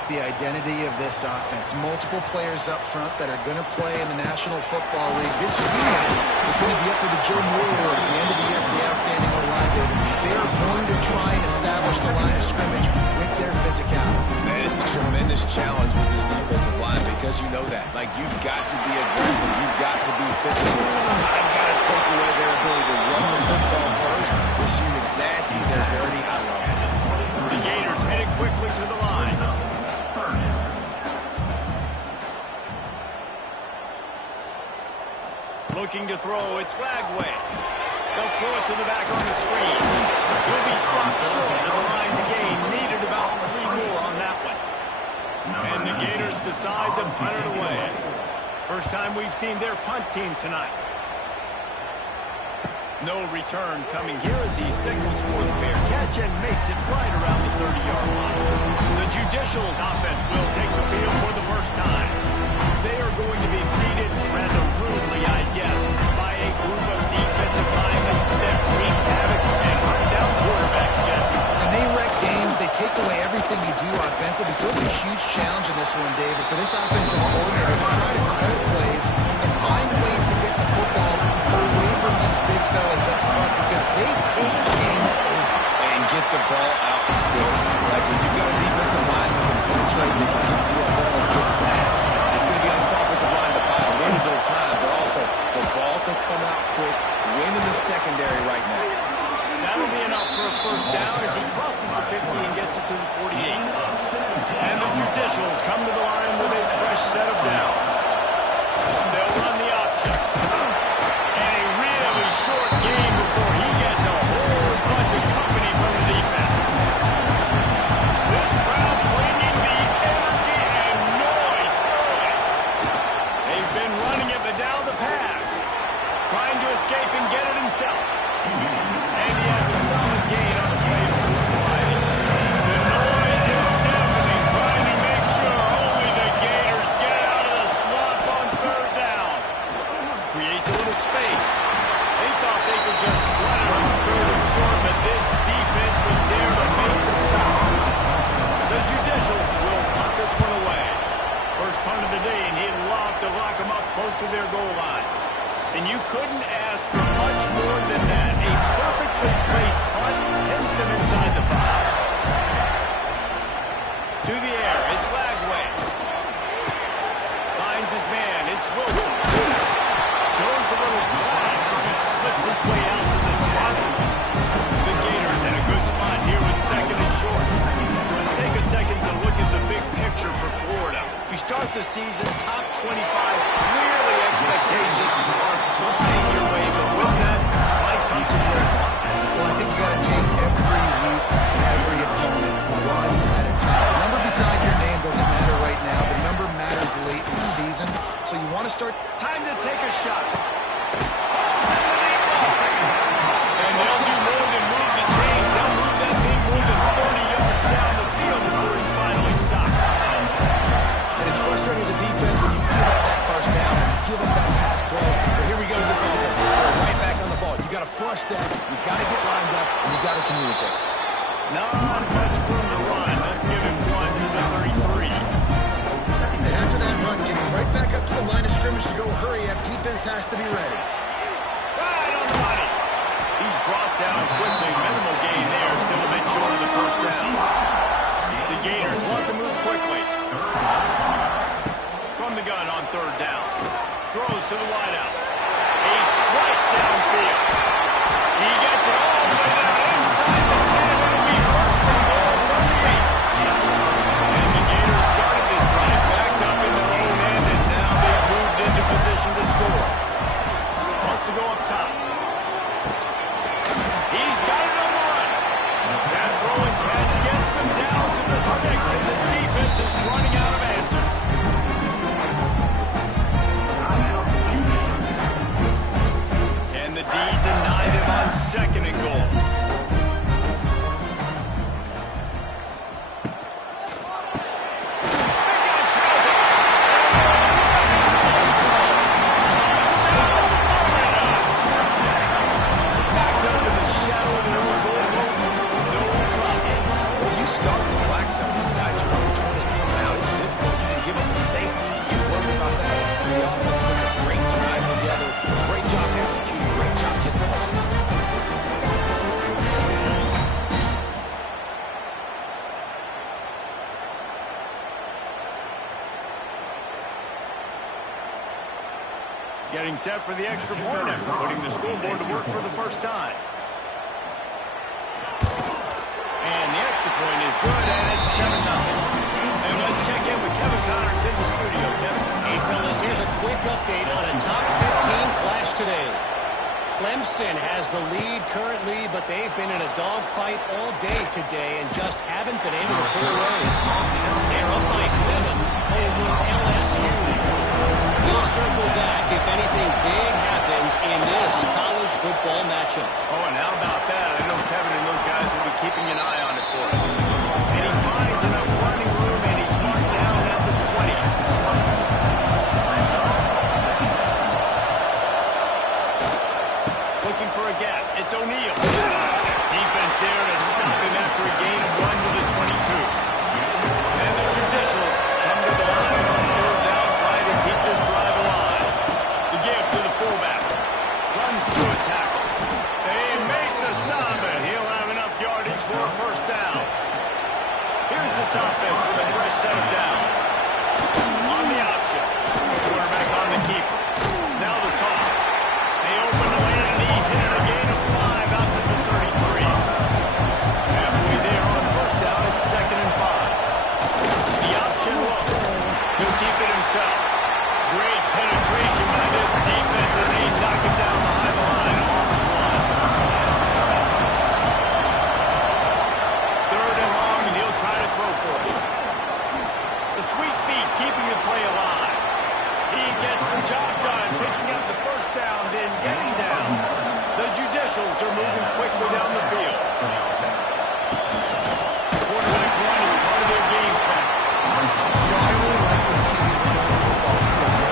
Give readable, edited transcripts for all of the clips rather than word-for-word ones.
it's the identity of this offense. Multiple players up front that are going to play in the National Football League. This unit is going to be up for the Joe Moore Award at the end of the year for the outstanding O-line, David. They are going to try and establish the line of scrimmage with their physicality. Man, it's a tremendous challenge with this defensive line because you know that. Like, you've got to be aggressive. You've got to be physical. I've got to take away their ability to run the football first. This unit's nasty. They're dirty. I love it. The Gators headed quickly to the line. Looking to throw, it's Flagway. They'll throw it to the back on the screen. He'll be stopped short of the line to gain. Needed about 3 more on that one. And the Gators decide to punt it away. First time we've seen their punt team tonight. No return coming here as he signals for the fair catch and makes it right around the 30-yard line. The Judicials offense will take the field for the first time. They are going to be greeted rather rudely, I guess, by a group of defensive linemen that wreak havoc and hunt down quarterbacks, Jesse. And they wreck games. They take away everything you do offensively. So it's a huge challenge in this one, David, for this offensive coordinator to try to call plays and find ways to get the football away from these big fellas up front because they take games over. And get the ball out quick. Like when you've got a defensive line that can penetrate, that can get TFLs, get sacks, it's going to be on this offensive line to buy a little bit of time, but also the ball to come out quick, win in the secondary right now. That'll be enough for a first down as he crosses the 50 and gets it to the 48. And the Judicials come to the line with a fresh set of downs. They'll run the option. And a really short game before he gets a whole bunch of company from the defense. This crowd bringing the energy and noise early. They've been running it, but now the pass. Trying to escape and get it himself. And he has a solid gain on the play before sliding. The noise is deafening, trying to make sure only the Gators get out of the swamp on third down. Creates a little space. They thought they could just run it on third and short, but this defense was there to make the stop. The Judicials will punt this one away. First punt of the day, and he'd love to lock them up close to their goal line. And you couldn't ask for much more than that. A perfectly placed punt pins them inside the 5. To the air, it's Flagway. Finds his man, it's Wilson. Shows a little flash as he slips his way out to the 10. The Gators in a good spot here with second and short. Let's take a second to look at the big picture for Florida. You start the season top 25, clearly expectations are flying your way, but with that, might come some great ones. Well, I think you got to take every week and every opponent one at a time. The number beside your name doesn't matter right now. The number matters late in the season. So you want to start. Time to take a shot. And they'll do more than move the chains. They'll move that thing more than 30 yards down the field before he's finally stopped. And it's frustrating as a defense when you give up that first down and give up that pass play. But here we go with this offense. They're right back on the ball. You got to flush that. You got to get lined up, and you got to communicate. Not much room to run. Let's give him one to the 33. And after that run, getting right back up to the line of scrimmage to go hurry up, defense has to be ready. Right on the money. He's brought down quickly. Minimal gain there. Still a bit short of the first down. The Gators want to move quickly. From the gun on third down. Throws to the wideout. A strike downfield. He gets it all the way down inside the 10. It'll be first and goal from the 8. And the Gators started this drive backed up in their own end, and now they've moved into position to score. Wants to go up top. He's got it on the run. That throw and catch gets them down to the 6, and the defense is running out of answers. And the D denied him on second and goal. Big guy smells it. Backed up in the shadow of their own goal post. No problem. When you start with black zone inside your own 20, set for the extra point after putting the scoreboard to work for the first time. And the extra point is good, and it's 7-0. And let's check in with Kevin Connors in the studio. Kevin. Hey, fellas, here's a quick update on a top 15 clash today. Clemson has the lead currently, but they've been in a dogfight all day today and just haven't been able to pull away. They're up by 7 over LSU. We'll circle back if anything big happens in this college football matchup. Oh, and how about that? I know Kevin and those guys will be keeping an eye on it for us. And he finds enough running room, and he's marked down at the 20. Looking for a gap. It's O'Neal. Defense there to stop him after a gain of 1 to the 22. And the Traditionals come to the line on 3rd down, trying to keep this drive alive. The give to the fullback. Runs through a tackle. They make the stop, and he'll have enough yardage for a first down. Here's this offense with a fresh set of downs. On the option. Quarterback on the keeper. Now the toss. They open the lane, and he hit it a gain of 5 out to the 33. Halfway there on first down, it's 2nd and 5. The option look. He'll keep it himself. Great penetration by this defense, and they knock him down behind the line. Awesome line. 3rd and long, and he'll try to throw for it. The sweet feet keeping the play alive. He gets the job done, picking up the first down, then getting down. The Judicials are moving quickly down the field. Quarterback run is part of their game plan. I really like this kid in football.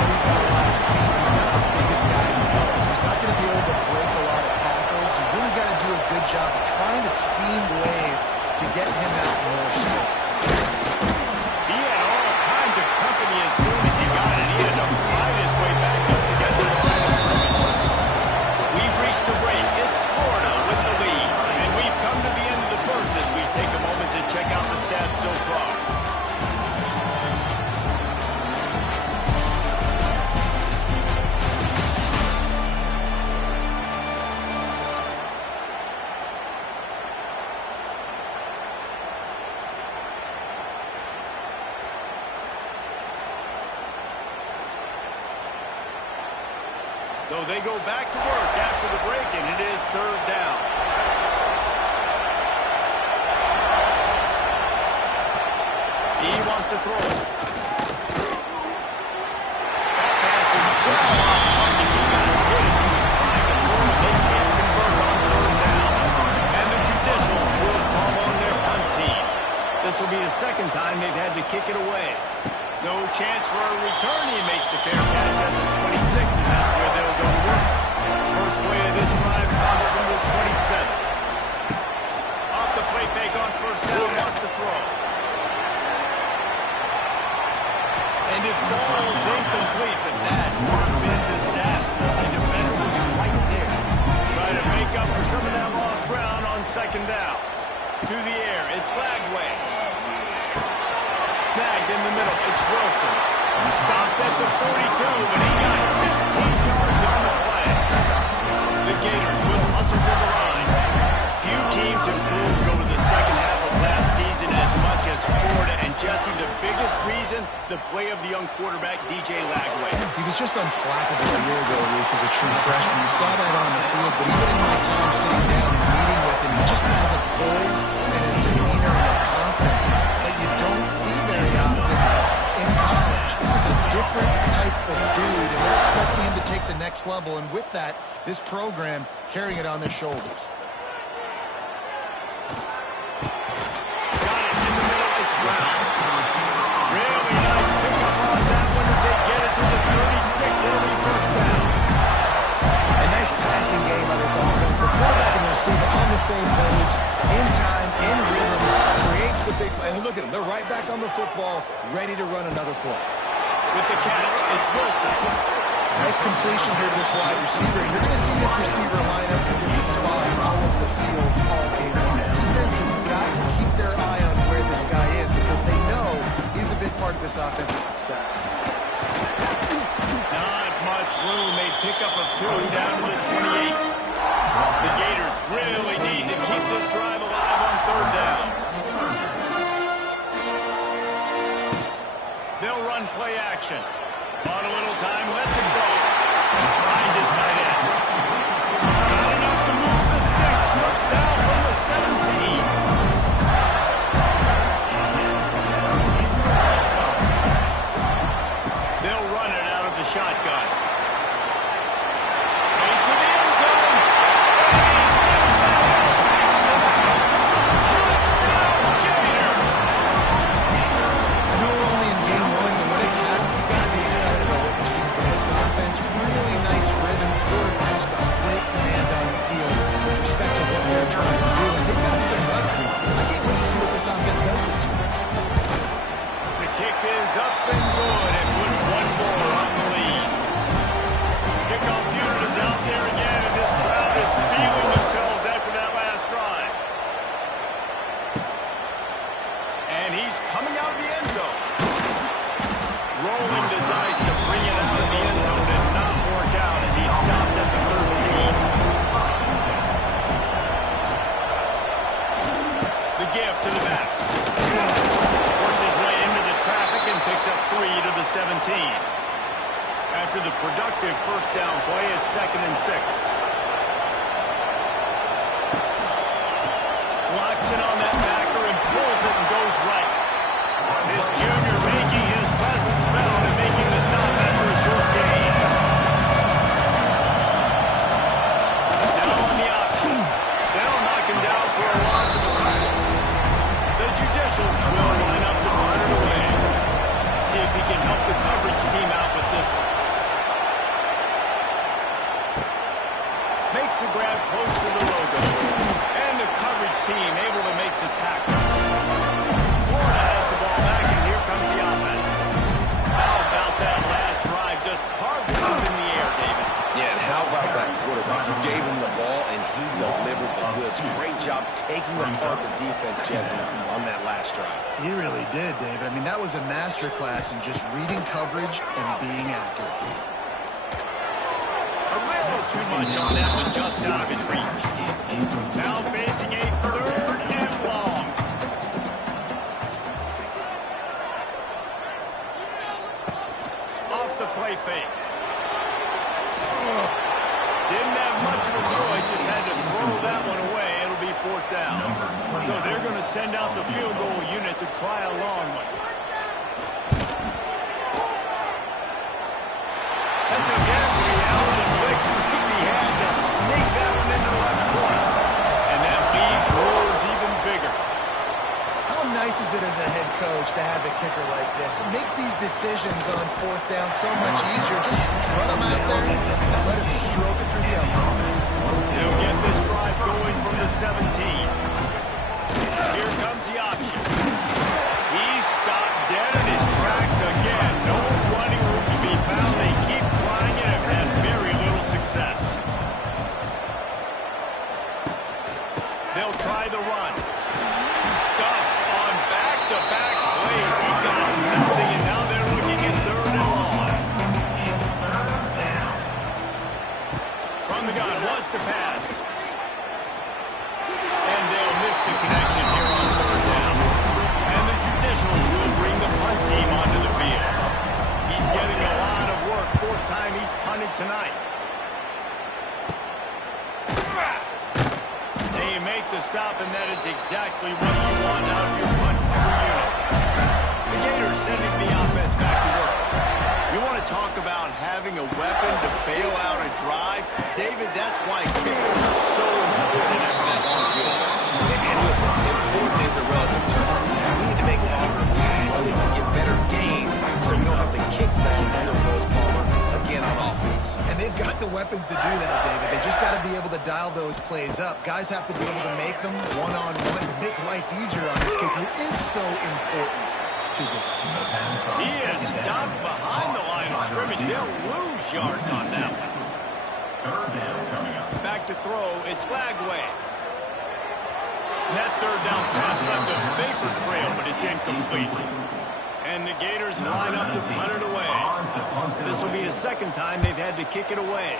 He's got a lot of speed. He's not the biggest guy in the world, so he's not going to be able to break a lot of tackles. You really got to do a good job of trying to scheme ways to get him out more space. He had all kinds of company as soon as he got it. He had to fight his way back just to get to the line of scrimmage. We've reached the break. It's Florida with the lead. And we've come to the end of the first as we take a moment to check out the stats so far. So they go back to work after the break, and it is 3rd down. He wants to throw it. That pass is well off target. He got hit as he was trying to throw it. They can't convert on 3rd down. And the Judicials will call on their punt team. This will be the 2nd time they've had to kick it away. No chance for a return. He makes the fair catch at the 26, and that's where they'll go to work. First play of this drive comes from the 27. Off the play fake on first down, wants to throw. And it falls incomplete, but that would have been disastrous. The defender was right there. Trying to make up for some of that lost ground on 2nd down. To the air, it's Lagway. Snagged in the middle, it's Wilson. Stopped at the 42, but he got 15 yards on the play. The Gators will hustle for the line. Few teams improved over the second half of last season as much as Florida. And Jesse, the biggest reason, the play of the young quarterback, DJ Lagway. He was just unflappable a year ago, Reese, as a true freshman. You saw that on the field, but even in my time sitting down and meeting with him, he just has a poise and a demeanor and a confidence that you don't see very often in college. This is a different type of dude, and they're expecting him to take the next level, and with that, this program carrying it on their shoulders. Got it in the middle, it's Brown. Really nice pickup on that one as they get it to the 36. It'll be first down. A nice passing game by this offense. The quarterback and the receiver on the same page, in time, in rhythm, creates the big play. And look at them. They're right back on the football, ready to run another play. With the catch, it's Wilson. Nice completion here to this wide receiver. You're going to see this receiver line up in different spots all over the field all game long. Defense has got to keep their eye on where this guy is because they know he's a big part of this offense's success. Not much room. A pickup of 2 down to the 28. The Gators really need to keep this drive alive on 3rd down. They'll run play action. On a little time, lets it go. Finds his tight end. Not enough to move the sticks. First down from the 17. They'll run it out of the shotgun. Into the end zone. He's inside. Touchdown, Gator. I know we're only in game 1, but what has happened, you've got to be excited about what you're seeing from this offense. Really nice rhythm. Quarterback's got great command on the field with respect to what they're trying to do. And they've got some weapons. I can't wait to see what this offense does this year. The kick is up and good, and put one more on the lead. Kickoff unit is out there again, and this crowd is feeling themselves after that last drive. And he's coming out of the end zone. Rolling the dice to bring it out of the end zone did not work out as he stopped at the 13. The give to the back. Works his way into the traffic and picks up 3 to the 17. After the productive first down play, it's 2nd and 6. Locks in on that backer and pulls it and goes right. This junior making his presence felt and making the stop after a short gain. Now on the option. They'll knock him down for a loss of a couple. The Judicials will line up to punt it away. See if he can help the coverage team out with this one. Makes the grab close to the logo. And the coverage team able to make the tackle. Florida has the ball back, and here comes the offense. How about that last drive? Just carved it up in the air, David. Yeah, and how about that quarterback? You gave him the ball, and he delivered the goods. Great job taking apart the defense, Jesse, on that last drive. He really did, David. I mean, that was a masterclass in just reading coverage and being accurate. A little too much on that one, just out of his reach. Now facing a 3rd and long. Off the play fake. Didn't have much of a choice, just had to throw that one away. It'll be 4th down. So they're going to send out the field goal unit to try a long one. That took every ounce of quick streak he had to sneak that one into the left corner. And that lead grows even bigger. How nice is it as a head coach to have a kicker like this? It makes these decisions on 4th down so much easier. Just strut him out there and let him stroke it through the uprights. They'll get this drive going from the 17. Here comes the option. He's stopped dead in his tracks again. No running room to be found. They keep trying it and have had very little success. They'll try the run. Stuffed on back-to-back plays. He got nothing, and now they're looking at 3rd and long. From the gun, wants to pass. And they'll miss the connection here on 3rd down. And the Judicials will bring the punt team onto the field. He's getting a lot of work. 4th time he's punted tonight. They make the stop, and that is exactly what you want out of your punt cover unit. The Gators sending the offense back to work. You want to talk about having a weapon to bail out a drive? David, that's why kickers are so important after that long field. And listen, important is a relative term. We need to make longer passes and get better gains so we don't have to kick long field goals, Palmer, again on offense. And they've got the weapons to do that, David. They just got to be able to dial those plays up. Guys have to be able to make them one-on-one to make life easier on this kicker, who is so important to this team. He is stopped behind the line of scrimmage. They'll lose yards on that one. Back to throw. It's Flagway. That 3rd down pass left a vapor trail, but it's incomplete. And the Gators line up to punt it away. This will be the second time they've had to kick it away.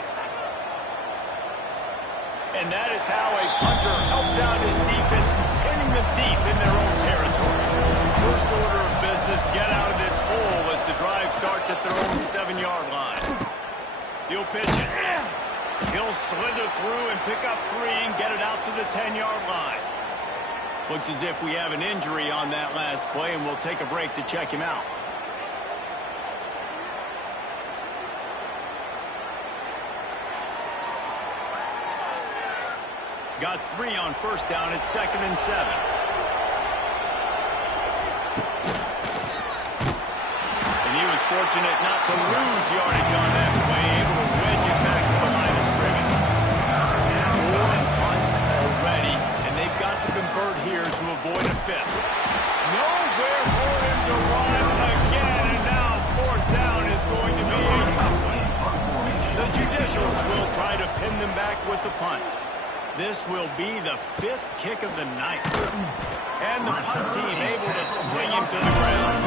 And that is how a punter helps out his defense, pinning them deep in their own territory. First order of business, get out of this hole as the drive starts at their own 7-yard line. He'll pitch it. He'll slither through and pick up 3 and get it out to the 10-yard line. Looks as if we have an injury on that last play, and we'll take a break to check him out. Got 3 on first down at 2nd and 7. And he was fortunate not to lose yardage on that play, able to wedge it back to the line of scrimmage. 4 punts already, and they've got to convert here to avoid a 5th. Nowhere for him to run again, and now 4th down is going to be a tough one. The Judicials will try to pin them back with the punt. This will be the 5th kick of the night. And the punt team able to swing him to the ground.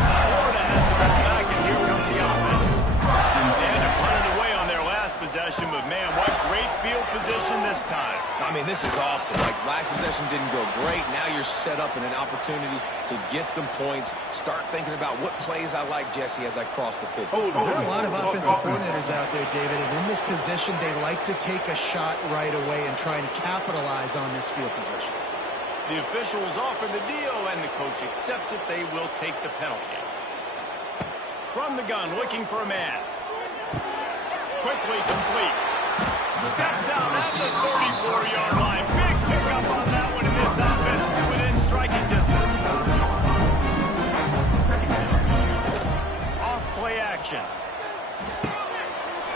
Florida has the ball back, and here comes the offense. They had to punt it away on their last possession, but man, what great field position this time. I mean, this is awesome. Like, last possession didn't go great. Now you're set up in an opportunity to get some points. Start thinking about what plays I like, Jesse, as I cross the 50. There are a lot of offensive coordinators out there, David, and in this position, they like to take a shot right away and try and capitalize on this field position. The officials offer the deal, and the coach accepts it. They will take the penalty. From the gun, looking for a man. Quickly complete. Steps out at the 34-yard line. Big pickup on that one, and this offense within striking distance. Off play action.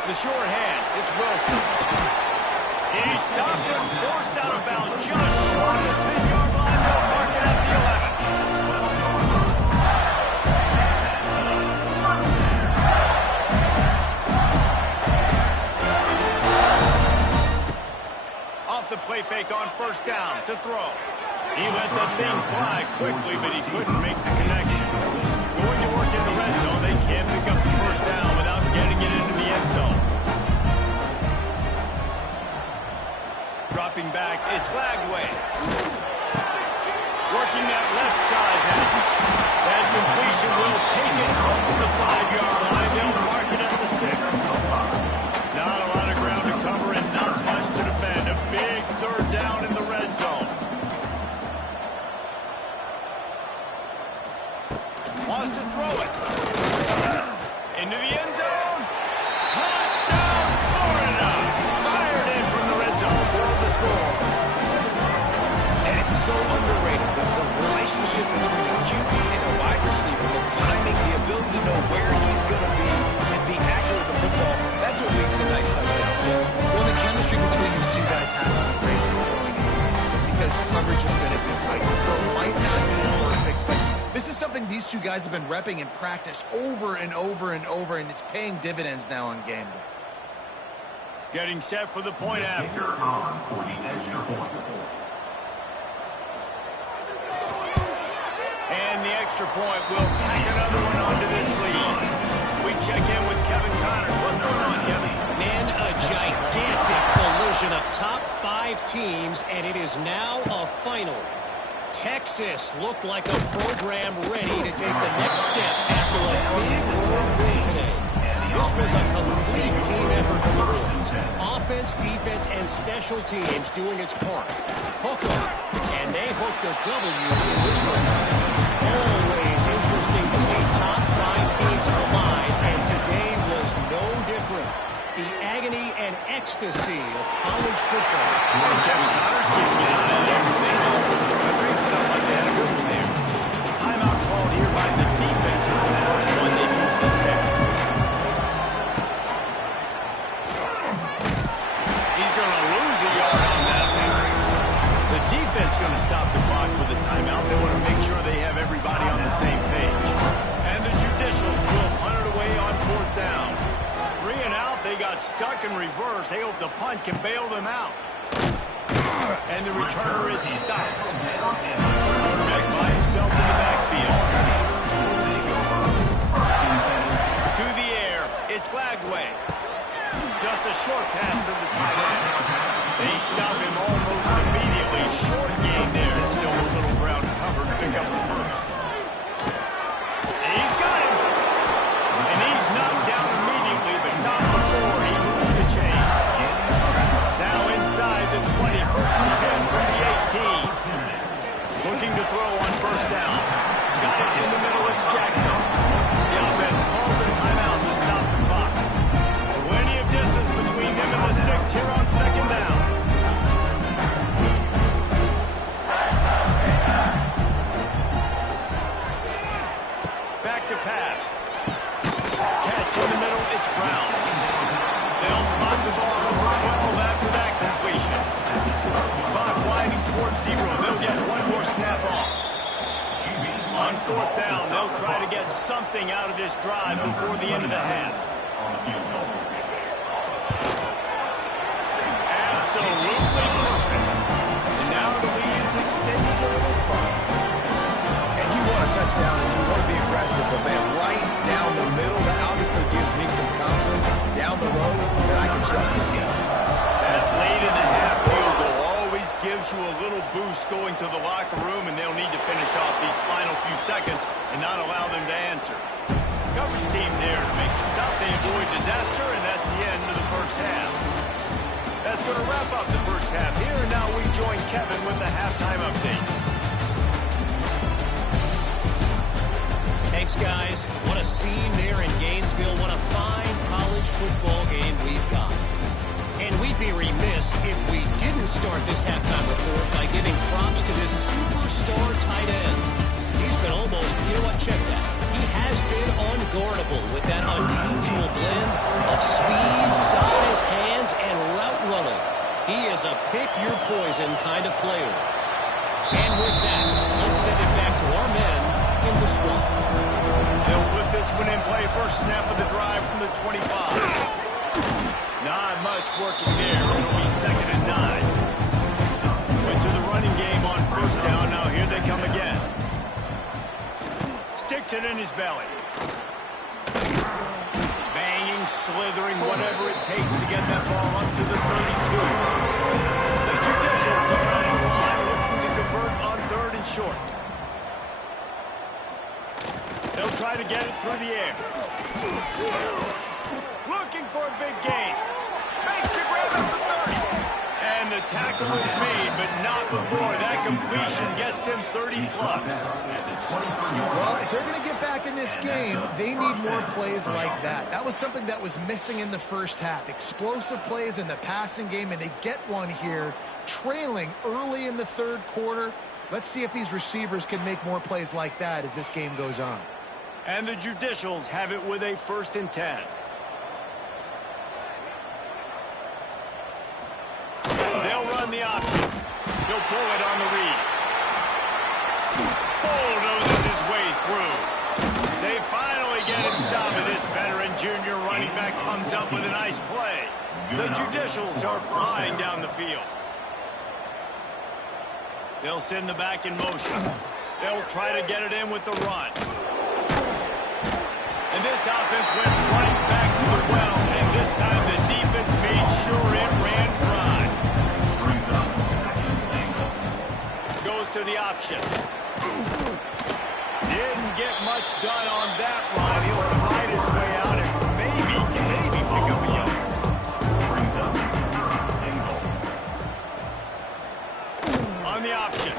The short hands. It's Wilson. He stopped and forced out of bounds just short of the 10-yard line. They'll mark it at the 11. The play fake on first down to throw. He let the thing fly quickly, but he couldn't make the connection. Going to work in the red zone, they can't pick up the first down without getting it into the end zone. Dropping back, it's Lagway. Working that left side now. That completion will take it off the 5-yard line. They'll mark it at the 6. Not a lot of ground to cover and not much to defend. A big 3rd down in the red zone. Wants to throw it. Into the end zone. Touchdown, Florida. Fired in from the red zone for the score. And it's so underrated. The relationship between a QB and a wide receiver, the timing, the ability to know where he's going to be and be accurate with the football, that's what makes the nice touchdown, Jesse. Well, the chemistry between these two guys has to be great going into this because coverage is going to be tight. The throw might not be perfect, but this is something these two guys have been repping in practice over and over and over, and it's paying dividends now on game day. Getting set for the point after. For the extra point. And the extra point will tack another one onto this lead. We check in with Kevin Connors. What's going on, Kevin? Man, a gigantic collision of top 5 teams, and it is now a final. Texas looked like a program ready to take the next step after a big road win today. This was a complete team effort from the Horns. Offense, defense, and special teams doing its part. Hook 'em, and they hooked a W in this one. Always interesting to see top 5 teams collide, and today was no different. The agony and ecstasy of college football. Well, Kevin Connors keeping an eye on everything all over the country. Sounds like they had a good one there. Timeout called here by the defense is the first one they use this game. He's going to lose a yard on that one. The defense going to stop the clock for the timeout. They want to make sure they have everybody on the same page. And the Judicials will punt it away on 4th down. 3 and out. They got stuck in reverse. They hope the punt can bail them out. And the returner is stopped. Quarterback by himself in the backfield. It's Lagway. Just a short pass to the tight end. They stop him almost immediately. Short gain there. Still a little ground covered. Pick up the first. He's got him. And he's knocked down immediately, but not before he moves the chain. Now inside the 20. First and 10 from the 18. Looking to throw on first down. Got it in the middle. It's Jackson. The offense calls a timeout to stop the clock. Plenty of distance between him and the sticks here on second down. Back to pass. Catch in the middle. It's Brown. They'll spot the ball over 12 after that completion. Clock winding towards 0. They'll get one more snap off. On fourth down, they'll try to get something out of this drive before the end of the half. Absolutely perfect. And now the lead is extended a little further. And you want a touchdown and you want to be aggressive, but man, right down the middle, that obviously gives me some confidence down the road that I can trust this guy. That late in the half field goal always gives you a little boost going to the locker room, and they'll need to finish off these final few seconds and not allow them to answer. Coverage team there to make the stop. They avoid disaster, and that's the end of the first half. That's going to wrap up the first half here, and now we join Kevin with the halftime update. Thanks, guys. What a scene there in Gainesville. What a fine college football game we've got. And we'd be remiss if we didn't start this halftime report by giving props to this superstar tight end. He's been almost, you know what, check that. He has been unguardable with that unusual blend of speed, size, hands, and route running. He is a pick-your-poison kind of player. And with that, let's send it back to our men in the swamp. They'll put this one in play. First snap of the drive from the 25. Not much working there. It'll be second and 9. Went to the running game on first down. Now here they come again. Sticks it in his belly. Banging, slithering, whatever it takes to get that ball up to the 32. The Judicials are on the line looking to convert on third and short. They'll try to get it through the air. Looking for a big gain. Makes the grab at the 30. And the tackle is made, but not before that completion gets them 30+. Well, if they're going to get back in this game, they need more plays like that. That was something that was missing in the first half. Explosive plays in the passing game, and they get one here, trailing early in the third quarter. Let's see if these receivers can make more plays like that as this game goes on. And the Judicials have it with a first and 10. They'll run the option. He'll pull it on the read. Bulldozes his way through. They finally get him stopped, and this veteran junior running back comes up with a nice play. The Judicials are flying down the field. They'll send the back in motion. They'll try to get it in with the run. And this offense went right back to the well, and this time the defense made sure it ran dry. Goes to the option. Didn't get much done on that run. He'll fight his way out and maybe pick up a yard. On the option.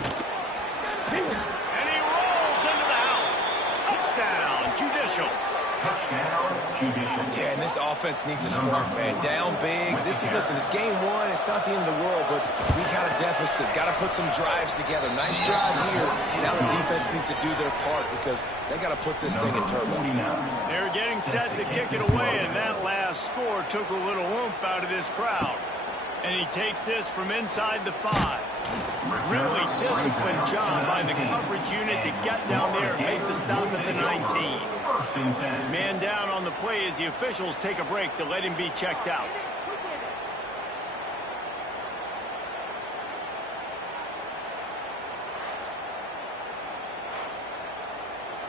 And he rolls into the house. Touchdown, Judicials. Yeah, and this offense needs a spark, man. Down big. Listen, it's game one. It's not the end of the world, but we got a deficit. Got to put some drives together. Nice drive here. Now the defense needs to do their part because they got to put this thing in turbo. They're getting set to kick it away, and that last score took a little oomph out of this crowd. And he takes this from inside the 5. Really disciplined job by the coverage unit to get down there and make the stop at the 19. Man down on the play as the officials take a break to let him be checked out.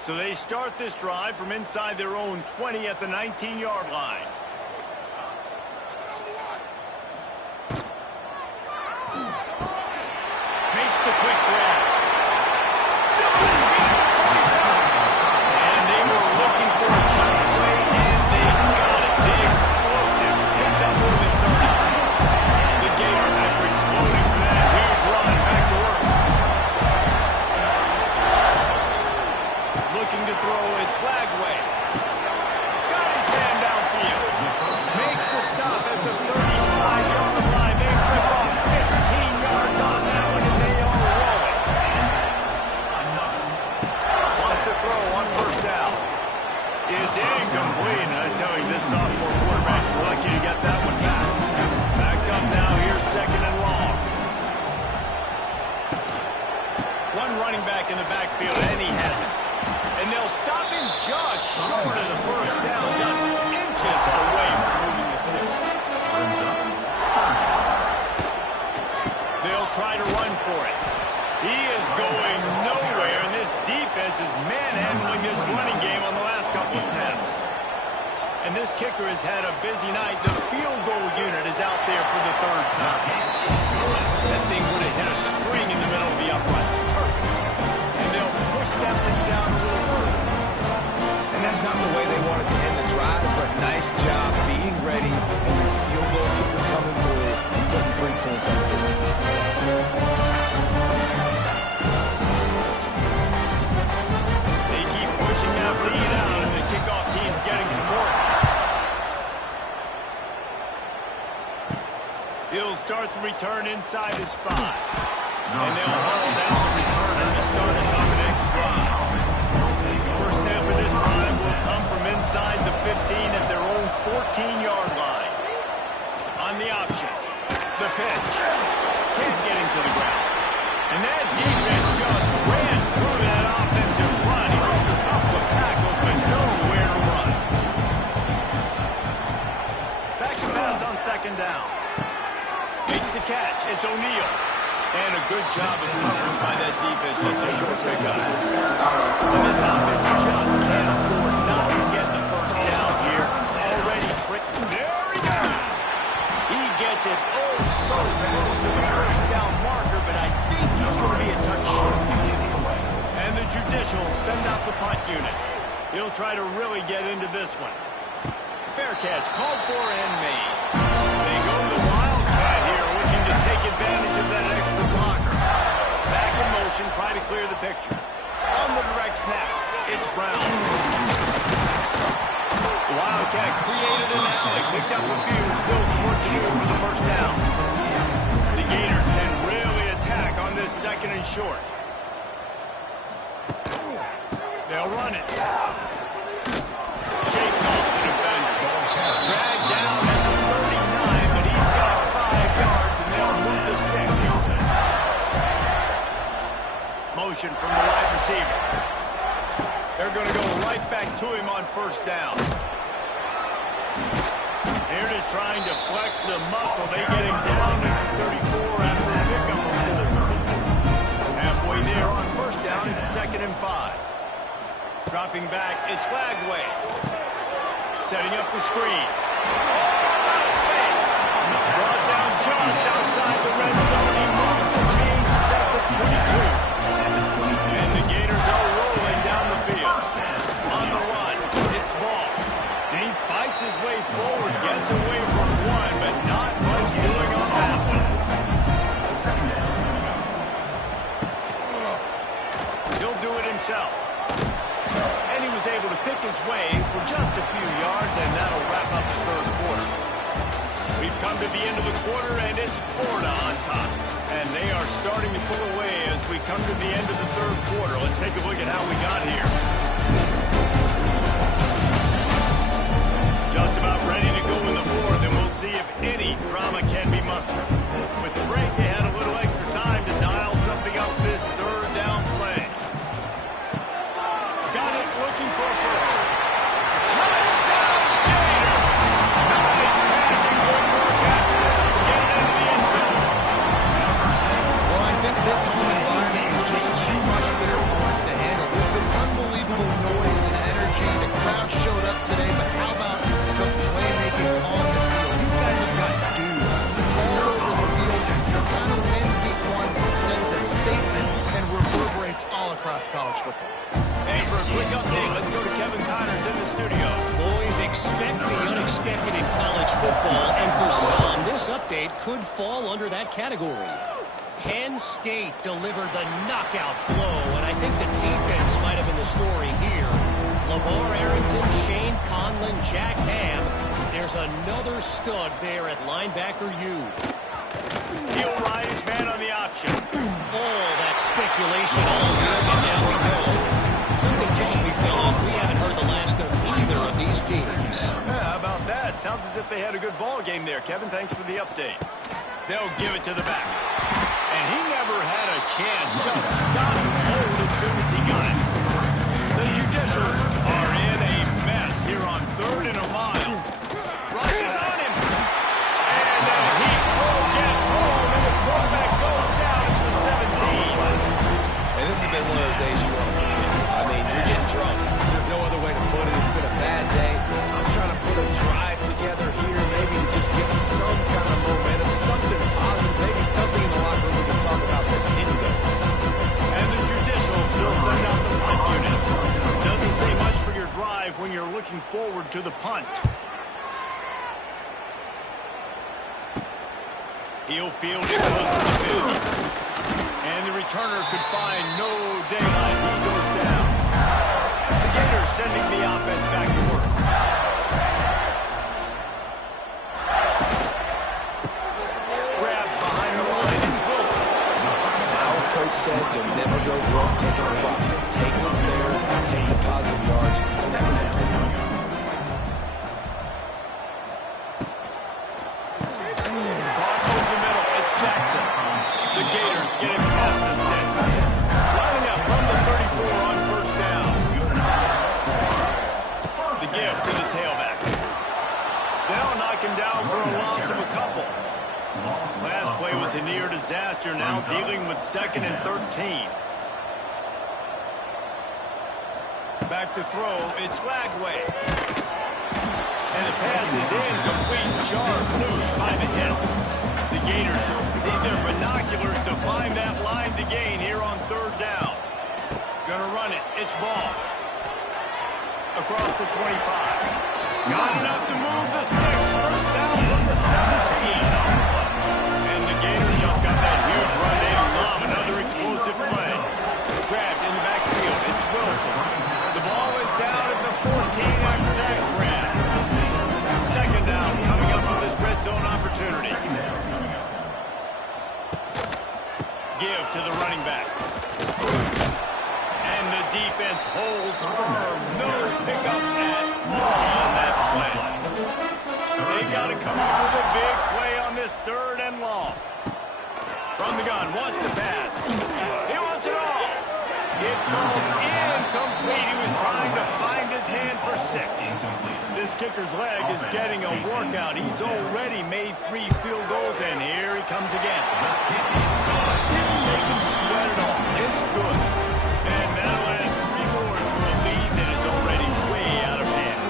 So they start this drive from inside their own 20 at the 19-yard line. Makes the quick grab. Still on his feet at the 45. And they were looking for a chunk play, and they got it. The explosive picks up more than 30. The Gators after exploding for that huge run back to work. Looking to throw it flag way. Got his man downfield. Makes the stop at the 35-yard line. They rip off 15 yards on that one, and they are rolling. Lost a throw on first down. It's incomplete, and I tell you, this sophomore quarterback's lucky to get that one back. Back up now, here's second and long. One running back in the backfield, and he has it. And they'll stop him just short of the first down, just inches away from moving the sticks. They'll try to run for it. He is going nowhere, and this defense is manhandling this running game on the last couple of snaps. And this kicker has had a busy night. The field goal unit is out there for the third time. That thing would have hit a string in the middle of the uprights. Perfect. And they'll push that thing down a little further. And that's not the way they wanted to end the drive, but nice job being ready and your field goal kicker coming through and putting 3 points on the board. They keep pushing that lead out, and the kickoff team's getting some work. He'll start the return inside his 5. And they'll haul down the returner to start us on the next drive. First snap of this drive will come from inside the 15 at their own 14-yard line. On the option, the pitch. Can't get him to the ground. And that defense just ran through that offensive front. He broke a couple of tackles, but nowhere to run. Back to pass on second down. Makes the catch. It's O'Neal. And a good job of coverage by that defense. Just a short pickup. And this offense just can't afford not to get the first down here. Already tricked. There he goes. He gets it so close to the first down marker, but I think he's going to be a touch short. And the judicial send out the punt unit. He'll try to really get into this one. Fair catch called for and made. They go to the Wildcat here, looking to take advantage of that extra blocker. Back in motion, try to clear the picture. On the direct snap, it's Brown. The Wildcat created an alley, picked up a few, still some work to do for the first down. The Gators can really attack on this second and short. They'll run it. Shakes off the defender. Dragged down at the 39, but he's got 5 yards, and they'll move the sticks. Motion from the wide receiver. They're going to go right back to him on first down. Here it is trying to flex the muscle. They get him down to the 34 after a pickup of 4. Halfway there on first down, it's second and 5. Dropping back, it's Flagway. Setting up the screen. Oh, out of space. Brought down just outside the red zone. He moves the chains at the 22. And the Gators are rolling down the field. On the run, it's Ball. And he fights his way forward, gets away from one, but not much doing on that one. He'll do it himself. And he was able to pick his way for just a few yards, and that'll wrap up the third quarter. We've come to the end of the quarter, and it's Florida on top. And they are starting to pull away as we come to the end of the third quarter. Let's take a look at how we got here. Just about ready to go in the fourth, and we'll see if any drama can be mustered. With the break, they had a little extra time to dial something up this third down play. Got it, looking for a first. Touchdown, Gator! Nice catch and good work after this to get it into the end zone. Well, I think this home environment is just too much for their opponents to handle. There's been unbelievable football. And for a quick update, let's go to Kevin Connors in the studio. Boys, expect the unexpected in college football, and for some, this update could fall under that category. Penn State delivered the knockout blow, and I think the defense might have been the story here. LeVar Arrington, Shane Conlon, Jack Ham. There's another stud there at linebacker U. He'll ride his man on the option. All that speculation all year, and now we know. Something tells me, fellas, we haven't heard the last of either of these teams. Yeah, how about that? Sounds as if they had a good ball game there. Kevin, thanks for the update. They'll give it to the back. And he never had a chance. Just stopped cold as soon as he got it. The Judicials are in a mess here on 3rd and a mile. Rushes on him. And then he will get home, and the quarterback goes down at the 17. And this has been one of those days you want to forget. I mean, you're getting drunk. There's no other way to put it. It's been a bad day. I'm trying to put a drive together here, maybe to just get some kind of momentum, something positive, maybe something in the locker room we can talk about that didn't go. And the Judicials will send out the punt unit. Doesn't say much for your drive when you're looking forward to the punt. He'll field it close to the 50. And the returner could find no daylight. He goes down. The Gators sending the offense back to work. Grab behind the line. It's Wilson. Our coach said you'll never go broke taking a profit. Take what's there, take the positive yards, you'll never get to it. Caught over the middle. It's Jackson. The Gators get it past the sticks. Lining up from the 34 on 1st down. The give to the tailback. They'll knock him down for a loss of a couple. Last play was a near disaster, now dealing with 2nd and 13. Back to throw, it's Lagway. And the pass is incomplete. Sharp, loose by the hip. The Gators need their binoculars to find that line to gain here on 3rd down. Gonna run it, it's ball. Across the 25. Not enough to move the sticks. 1st down from the 17. And the Gators just got that huge run. They love another explosive play. Grabbed in the backfield. It's Wilson. The ball is down at the 14 after that grab. 2nd down coming up with this red zone opportunity. Give to the running back. And the defense holds firm. No pickup at all on that play. They got to come up with a big play on this 3rd and long. From the gun, wants to pass. He wants it all. It falls incomplete. He was trying to find his man for 6. This kicker's leg is getting a workout. He's already made 3 field goals, and here he comes again. Didn't make him sweat at all. It's good. And that'll add 3 more to a lead that is already way out of hand.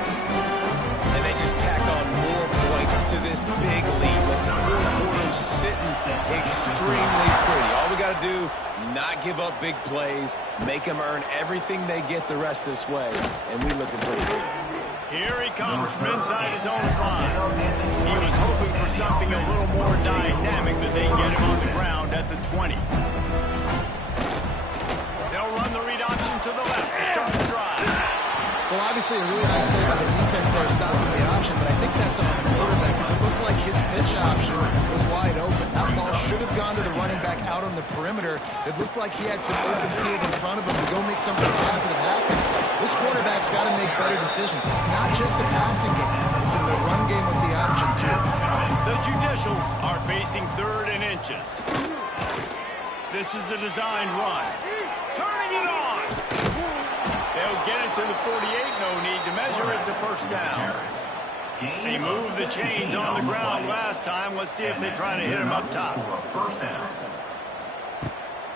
And they just tack on more points to this big lead. Listen, 4th quarter's sitting extremely pretty. All we got to do, not give up big plays, make them earn everything they get the rest this way, and we looking pretty good. Here he comes from inside his own 5. He was hoping for something a little more dynamic, but they get him on the ground at the 20. They'll run the read option to the left to start the drive. Well, obviously a really nice play by the defense there stopping the option, but I think that's on the quarterback because it looked like his pitch option was wide open. That ball should have gone to the running back out on the perimeter. It looked like he had some open field in front of him to go make something positive happen. This quarterback's got to make better decisions. It's not just the passing game. It's in the run game with the option, too. The Judicials are facing 3rd and inches. This is a designed run. Turning it on. They'll get it to the 48. No need to measure. It's a 1st down. They moved the chains on the ground last time. Let's see if they try to hit him up top.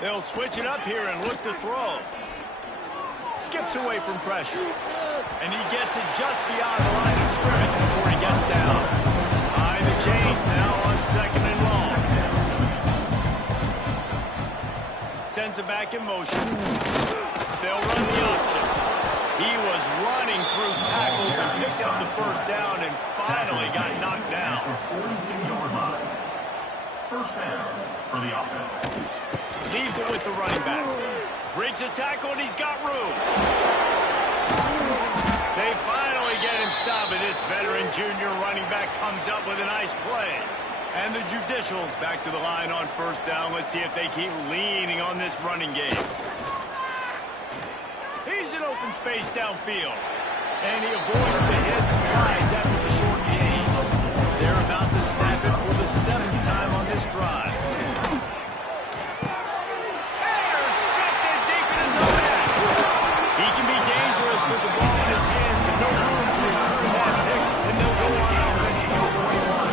They'll switch it up here and look to throw. Skips away from pressure. And he gets it just beyond the line of scrimmage before he gets down. Behind the chains now on 2nd and long. Sends it back in motion. They'll run the option. He was running through tackles and picked up the first down and finally got knocked down. 42-yard line. First down for the offense. Leaves it with the running back. Breaks a tackle, and he's got room. They finally get him stopped, and this veteran junior running back comes up with a nice play. And the Judicials back to the line on first down. Let's see if they keep leaning on this running game. He's in open space downfield. And he avoids the hit and slides after the short gain. They're about to snap it for the 7th time on this drive. Intercepted deep in his own end. He can be dangerous with the ball in his hands, but no room to return that pick, and they'll go on offense number 21.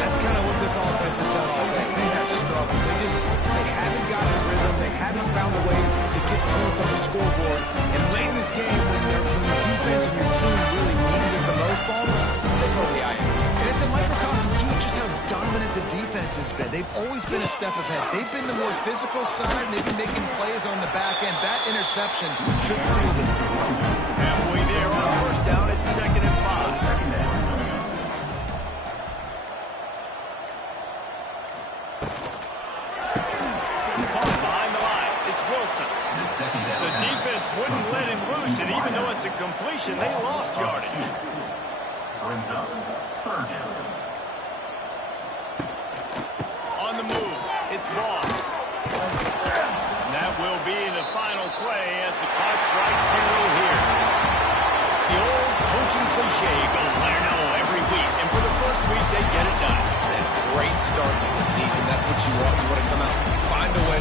That's kind of what this offense has done all day. They have struggled. They haven't gotten a rhythm. They haven't found a way to get points on the scoreboard. And late in this game, when your defense and your team really needed it the most, they throw the INT. And it's a microcosm, too, of just how dominant the defense has been. They've always been a step ahead. They've been the more physical side, and they've been making plays on the back end. That interception should seal this thing. Halfway there on first down, it's 2nd and 5. Caught behind the line. It's Wilson. The defense wouldn't let him loose, and even though it's a completion, they lost yardage. Brings up 3rd down. On the move, it's Ball. That will be the final play as the clock strikes 0 here. The old coaching cliche, go let her know every week, and for the first week, they get it done. Great start to the season. That's what you want. You want to come out, find a way.